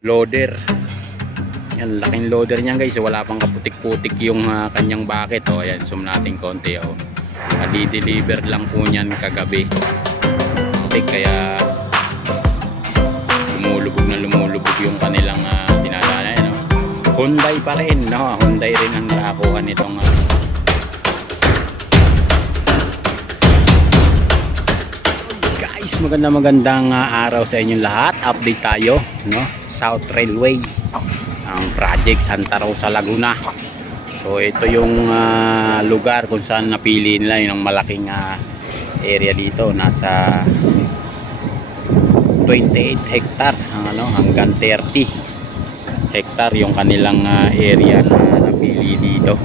loader. Yan, laking loader niyan guys. Wala pang kaputik-putik yung kanyang bucket. O ayan, zoom natin konti. O, nadi-deliver lang po niyan kagabi. Okay, kaya lumulubog yung kanilang dinadaanan. No? Hyundai pa rin, no? Hyundai rin ang nakakuha nitong guys, magandang araw sa inyong lahat. Update tayo, no? South Railway, ang project Santa Rosa, Laguna. So ito yung lugar kung saan napili nila yung malaking area dito. Nasa 28 hectare hanggang 30 hectare yung kanilang area na napili dito.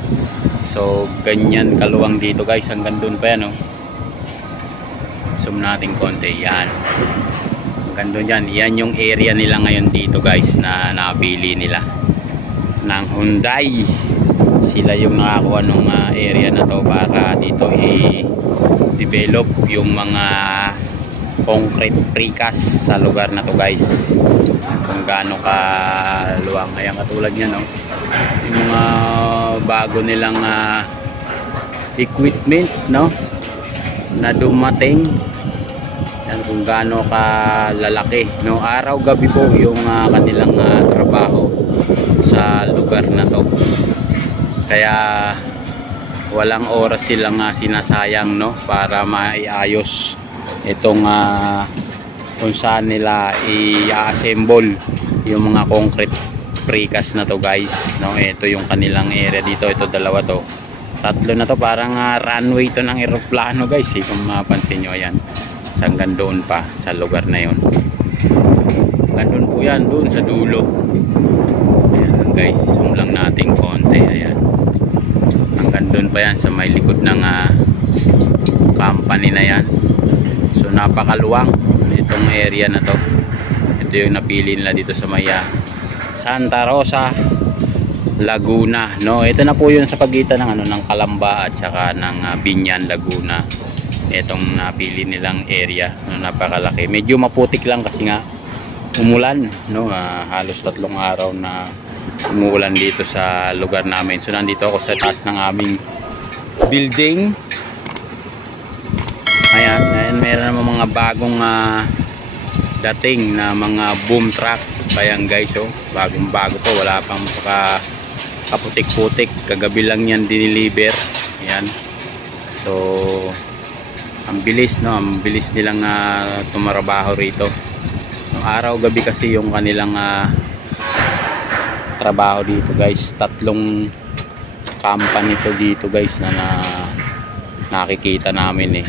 So ganyan kaluwang dito guys, hanggang doon pa yan, no? Zoom natin konti. Yan, hanggang doon yan. Yan yung area nila ngayon dito guys, na napili nila ng Hyundai. Sila yung nakakuha ng area na to para dito i-develop yung mga concrete precast sa lugar na to guys. Kung gaano kaluwang. Ayan, katulad niya, no? Yung mga bago nilang equipment, no, na dumating. Yan, kung gaano kalalaki, no? Araw gabi po yung kanilang trabaho sa lugar na to. Kaya walang oras silang sinasayang, no, para maiayos itong kung saan nila i-assemble yung mga concrete precast na to guys, no? Ito yung kanilang area dito. Ito dalawa to, tatlo na to, parang runway to ng eroplano guys, kung mapansin nyo. Ayan, hanggang doon pa sa lugar na yun, hanggang doon po yan, doon sa dulo. Ayan guys, zoom lang natin konti. Ayan, hanggang doon pa yan sa may likod ng company na yan. So napakaluwang itong area na to. Ito yung napili nila dito sa may Santa Rosa, Laguna, no? Ito na po yun sa pagitan ng ng Calamba at saka ng Binyan, Laguna. Itong napili nilang area, no? Napakalaki. Medyo maputik lang kasi nga umulan, no? Halos 3 araw na umuulan dito sa lugar namin. So nandito ako sa taas ng aming building. Ayan, meron naman mga bagong dating na mga boom truck. Ayan guys, oh, bagong bago to, wala pang kaputik-putik. Kagabi lang yan diniliver. Ayan, so ang bilis, no? Ang bilis nilang tumarabaho rito. Araw gabi kasi yung kanilang trabaho dito guys. 3 company to dito guys na nakikita namin,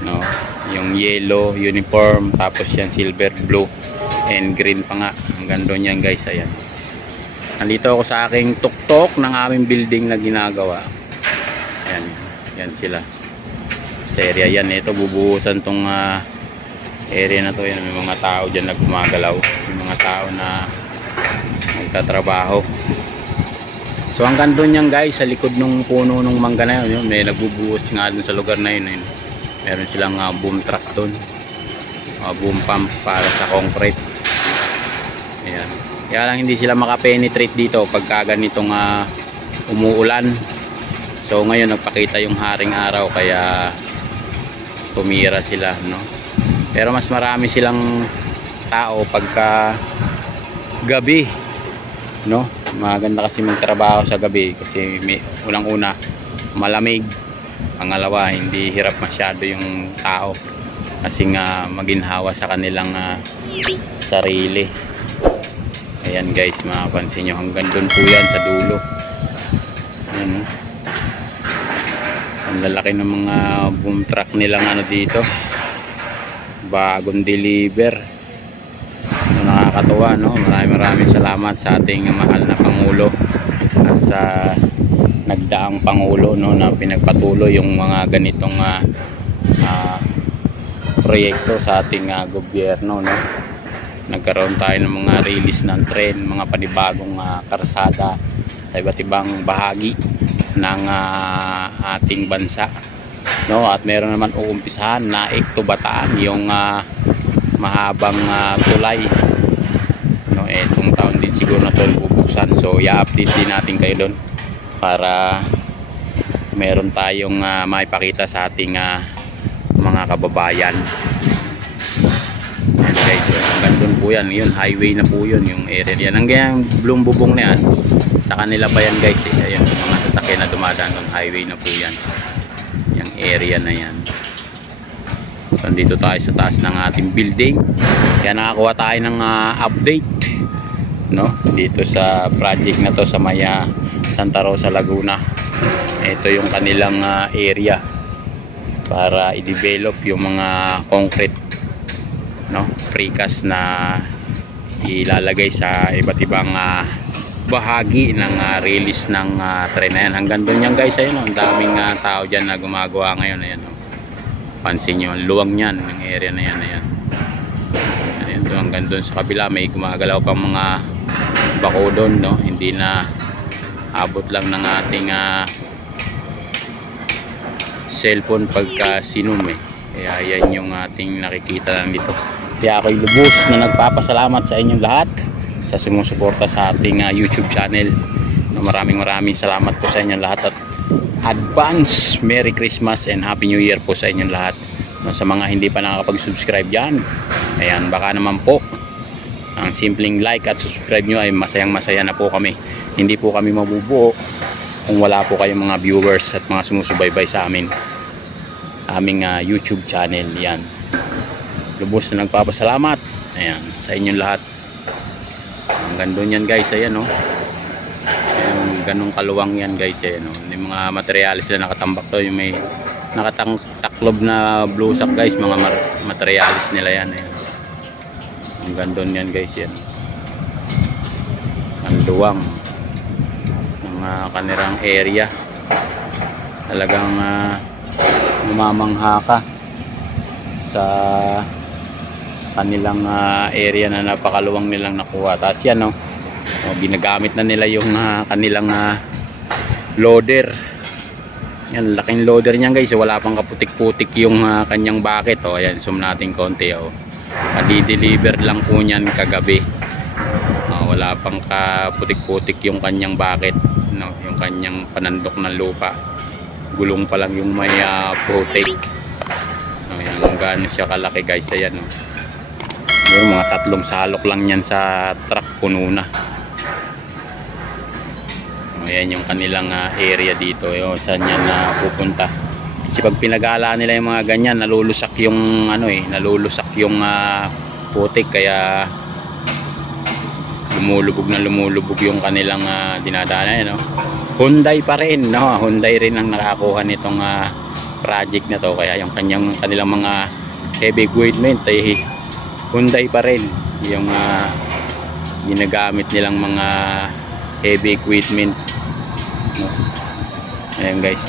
no? Yung yellow uniform, tapos yan silver, blue and green pa nga. Hanggang doon yan guys. Ayan, nandito ako sa aking tuktok ng aming building na ginagawa. Ayan, yan sila sa area yan. Ito, bubuhusan tong area na to. Yan, may mga tao dyan na gumagalaw, may mga tao na nagtatrabaho. So hanggang doon yan guys, sa likod ng puno ng mangga na yun, may nagbubuhos nga dun sa lugar na yun. Meron silang boom truck dun, boom pump para sa concrete. Ayan, kaya lang hindi sila makapenetrate dito pagka ganitong umuulan. So ngayon nagpakita yung haring araw, kaya tumira sila, no? Pero mas marami silang tao pagka gabi, no? Maganda kasi magtrabaho sa gabi kasi unang-una malamig, pangalawa hindi hirap masyado yung tao kasi nga maginhawa sa kanilang sarili. Ayan guys, mapapansin nyo, hanggang doon po yan sa dulo. Ayan, ang lalaki ng mga boom truck nilang dito, bagong deliver. Nakakatuwa, no? Maraming salamat sa ating mahal na Pangulo at sa nagdaang Pangulo, no, na pinagpatuloy yung mga ganitong proyekto sa ating gobyerno, no? Nagkaroon tayo ng mga release ng tren, mga panibagong karsada sa iba't ibang bahagi ng ating bansa, no? At meron naman uumpisahan na Ekto Bataan, yung mahabang tulay, no? So i-update din natin kayo doon para meron tayong maipakita sa ating mga kababayan. Ayan guys, so, hanggang doon po yan, yun highway na po yun, yung area yan, hanggang blue bubong na yan, sa kanila pa yan guys eh. Ayun, mga sasakyan na dumadaan doon, highway na po yan, yung area na yan. So dito tayo sa taas ng ating building, kaya nakakuha tayo ng update, no, dito sa project na to sa Maya Santa Rosa, Laguna. Ito yung kanilang area para i-develop yung mga concrete, no, precast na ilalagay sa iba't ibang bahagi ng release ng tren na yan. Hanggang doon yan guys, ayun, ang daming tao dyan na gumagawa ngayon. Ayan, no. Pansin nyo, luwang yan ng area na yan. Ayan. Ayan, doon, hanggang doon sa kabila may gumagalaw pang mga bako doon, no? Hindi na abot lang ng ating cellphone pagka sinum eh. Kaya yan yung ating nakikita lang dito. Kaya ako'y lubos na nagpapasalamat sa inyong lahat sa sumusuporta sa ating YouTube channel. Maraming salamat po sa inyong lahat at advance Merry Christmas and Happy New Year po sa inyong lahat. Sa mga hindi pa nakakapag-subscribe dyan, ayan, baka naman po ang simpleng like at subscribe nyo ay masayang-masaya na po kami. Hindi po kami mabubuo kung wala po kayong mga viewers at mga sumusubaybay sa aming YouTube channel. Yan, lubos na nagpapasalamat, ayan, sa inyong lahat. Hanggang doon yan guys, ayan, no. Ayan, ganong kaluwang yan guys, ayan, no. Yung mga materialis na nakatambak to, yung may nakataklob na blue sack guys, mga materialis nila yan, ayan. Hanggang doon yan guys, yan ang luwang ng kanilang area. Talagang mamamangha ka sa kanilang area na napakaluwang nilang nakuha. Tapos yan, no, ginagamit na nila yung kanilang loader. Yan, laking loader niyan guys, wala pang kaputik-putik yung kanyang bucket. Ayan, zoom natin konti. Kadi-deliver lang po niyan kagabi. Wala pang kaputik-putik yung kanyang bucket, no, yung kanyang panandok ng lupa. Gulong pa lang yung may putik. Ayan, kung gaano siya kalaki guys, ayan, no. Yung mga 3 salok lang yan sa truck, puno na. Ayan yung kanilang area dito, yung saan yan pupunta. Kasi pag pinagala nila yung mga ganyan, nalulusak yung nalulusak yung putik, kaya lumulubog yung kanilang dinadaanan, no. Hyundai pa rin, no. Hyundai rin ang nakakuha nitong project na to, kaya yung kanilang mga heavy equipment ay Hyundai pa rin yung ginagamit nilang mga heavy equipment, no. Ayan guys,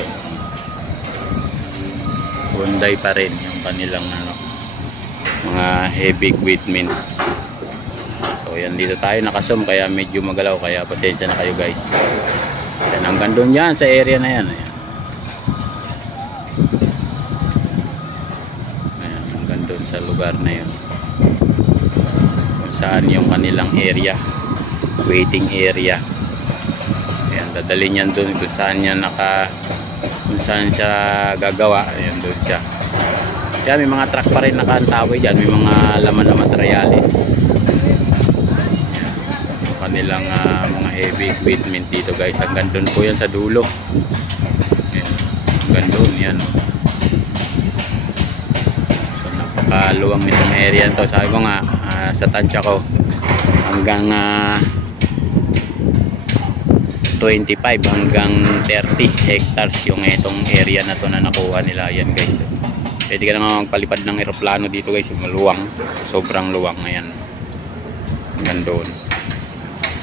Hyundai pa rin yung kanilang mga heavy equipment. So yan, dito tayo nakasum kaya medyo magalaw, kaya pasensya na kayo guys. Yan, hanggang doon yan sa area na yan. Ayan, hanggang doon sa lugar na yan, kung saan yung kanilang area, waiting area. Ayan, dadalhin yan doon kung saan yan kung saan siya gagawa. Ayan, doon siya. Kaya may mga truck pa rin nakaantaway dyan, may mga laman na materialis. Kanilang mga heavy equipment dito guys, hanggang doon po yan sa dulo. Ayan, hanggang doon yan. So napakaluwang nitong area to. Sabi ko nga, sa tansya ko hanggang 25 hanggang 30 hectares yung itong area na to na nakuha nila. Yan guys, pwede ka na magpalipad ng eroplano dito guys, maluwang, sobrang luwang. Ayan, hanggang doon.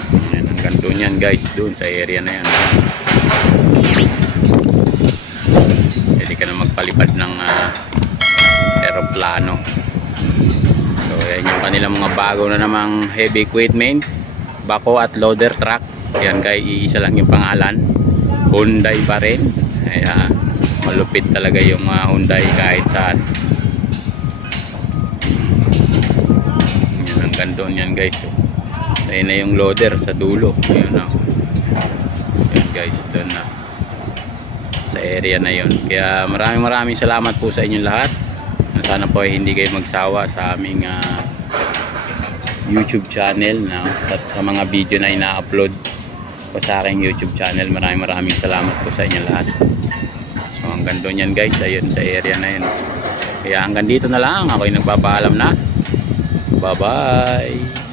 Ayan, hanggang doon yan guys, doon sa area na yan. Pwede ka na magpalipad ng eroplano. So yan yung kanilang mga bago na namang heavy equipment, bako at loader truck. Yan guys, iisa lang yung pangalan, Hyundai pa rin. Ayan, malupit talaga yung Hyundai kahit saan. Yan, hanggang doon yan guys. Ayun na yung loader sa dulo. Ayun na. guys, doon na sa area na yon. Kaya maraming salamat po sa inyong lahat. Sana po ay hindi kayo magsawa sa aming YouTube channel, no? At sa mga video na ina-upload po sa aking YouTube channel. Maraming salamat po sa inyong lahat. So hanggang doon yan guys, ayun sa area na yun. Kaya hanggang dito na lang, ako'y nagpapaalam na. Bye bye.